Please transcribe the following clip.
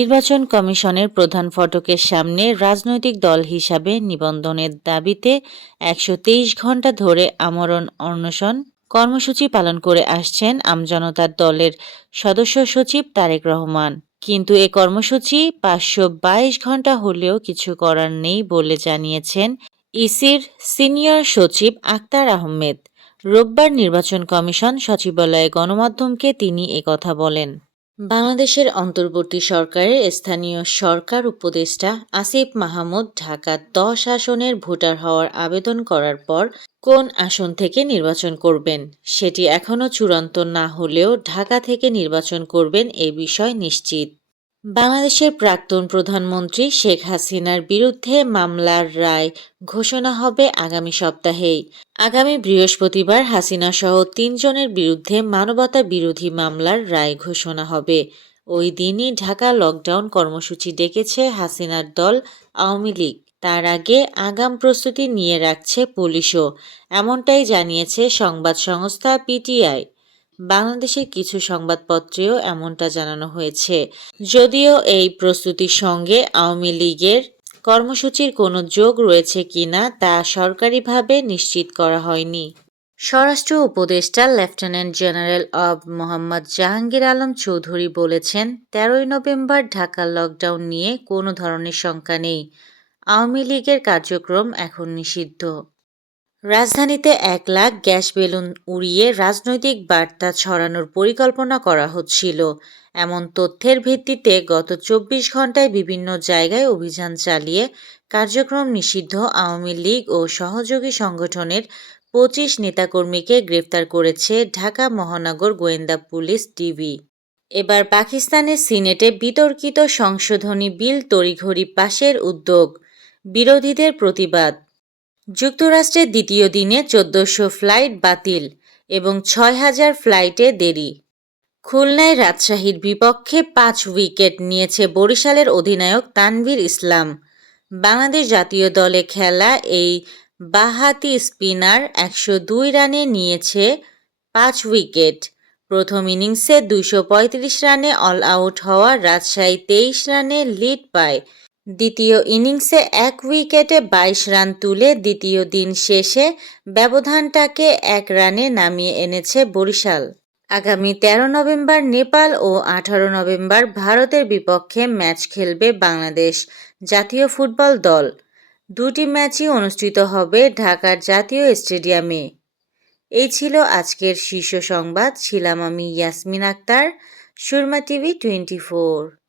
নির্বাচন কমিশনের প্রধান ফটকের সামনে রাজনৈতিক দল হিসাবে নিবন্ধনের দাবিতে ১২৩ ঘণ্টা ধরে আমরণ অনশন কর্মসূচি পালন করে আসছেন আমজনতার দলের সদস্য সচিব তারেক রহমান। কিন্তু এ কর্মসূচি ৫২২ ঘণ্টা হলেও কিছু করার নেই বলে জানিয়েছেন ইসির সিনিয়র সচিব আক্তার আহমেদ। রোববার নির্বাচন কমিশন সচিবালয়ে গণমাধ্যমকে তিনি একথা বলেন। বাংলাদেশের অন্তর্বর্তী সরকারের স্থানীয় সরকার উপদেষ্টা আসিফ মাহমুদ ঢাকা ১০ আসনের ভোটার হওয়ার আবেদন করার পর কোন আসন থেকে নির্বাচন করবেন সেটি এখনও চূড়ান্ত না হলেও ঢাকা থেকে নির্বাচন করবেন এ বিষয় নিশ্চিত। বাংলাদেশের প্রাক্তন প্রধানমন্ত্রী শেখ হাসিনার বিরুদ্ধে মামলার রায় ঘোষণা হবে আগামী সপ্তাহেই। আগামী বৃহস্পতিবার হাসিনাসহ ৩ জনের বিরুদ্ধে মানবতা বিরোধী মামলার রায় ঘোষণা হবে। ওই দিনই ঢাকা লকডাউন কর্মসূচি ডেকেছে হাসিনার দল আওয়ামী লীগ। তার আগে আগাম প্রস্তুতি নিয়ে রাখছে পুলিশও, এমনটাই জানিয়েছে সংবাদ সংস্থা পিটিআই। বাংলাদেশের কিছু সংবাদপত্রেও এমনটা জানানো হয়েছে। যদিও এই প্রস্তুতির সঙ্গে আওয়ামী লীগের কর্মসূচির কোনো যোগ রয়েছে কিনা তা সরকারিভাবে নিশ্চিত করা হয়নি। স্বরাষ্ট্র উপদেষ্টা lieutenant general of Mohammad Jahangir Alam Chowdhury বলেছেন, ১৩ই নভেম্বর ঢাকা লকডাউন নিয়ে কোনো ধরনের শঙ্কা নেই। আওয়ামী লীগের কার্যক্রম এখন নিষিদ্ধ। রাজধানীতে ১ লাখ গ্যাস বেলুন উড়িয়ে রাজনৈতিক বার্তা ছড়ানোর পরিকল্পনা করা হচ্ছিল, এমন তথ্যের ভিত্তিতে গত ২৪ ঘণ্টায় বিভিন্ন জায়গায় অভিযান চালিয়ে কার্যক্রম নিষিদ্ধ আওয়ামী লীগ ও সহযোগী সংগঠনের ২৫ নেতাকর্মীকে গ্রেফতার করেছে ঢাকা মহানগর গোয়েন্দা পুলিশ ডিবি। এবার পাকিস্তানের সিনেটে বিতর্কিত সংশোধনী বিল তড়িঘড়ি পাশের উদ্যোগ, বিরোধীদের প্রতিবাদ। যুক্তরাষ্ট্রের দ্বিতীয় দিনে ১৪০০ ফ্লাইট বাতিল এবং ৬,০০০ ফ্লাইটে দেরি। খুলনায় রাজশাহীর বিপক্ষে ৫ উইকেট নিয়েছে বরিশালের অধিনায়ক তানভীর ইসলাম। বাংলাদেশ জাতীয় দলে খেলা এই বাঁহাতি স্পিনার ১০২ রানে নিয়েছে ৫ উইকেট। প্রথম ইনিংসে ২৩৫ রানে অল আউট হওয়া রাজশাহী ২৩ রানে লিড পায়। দ্বিতীয় ইনিংসে ১ উইকেটে ২২ রান তুলে দ্বিতীয় দিন শেষে ব্যবধানটাকে ১ রানে নামিয়ে এনেছে বরিশাল। আগামী ১৩ নভেম্বর নেপাল ও ১৮ নভেম্বর ভারতের বিপক্ষে ম্যাচ খেলবে বাংলাদেশ জাতীয় ফুটবল দল। দুটি ম্যাচই অনুষ্ঠিত হবে ঢাকার জাতীয় স্টেডিয়ামে। এই ছিল আজকের শীর্ষ সংবাদ। ছিলাম আমি ইয়াসমিন আক্তার, সুরমা টিভি 24।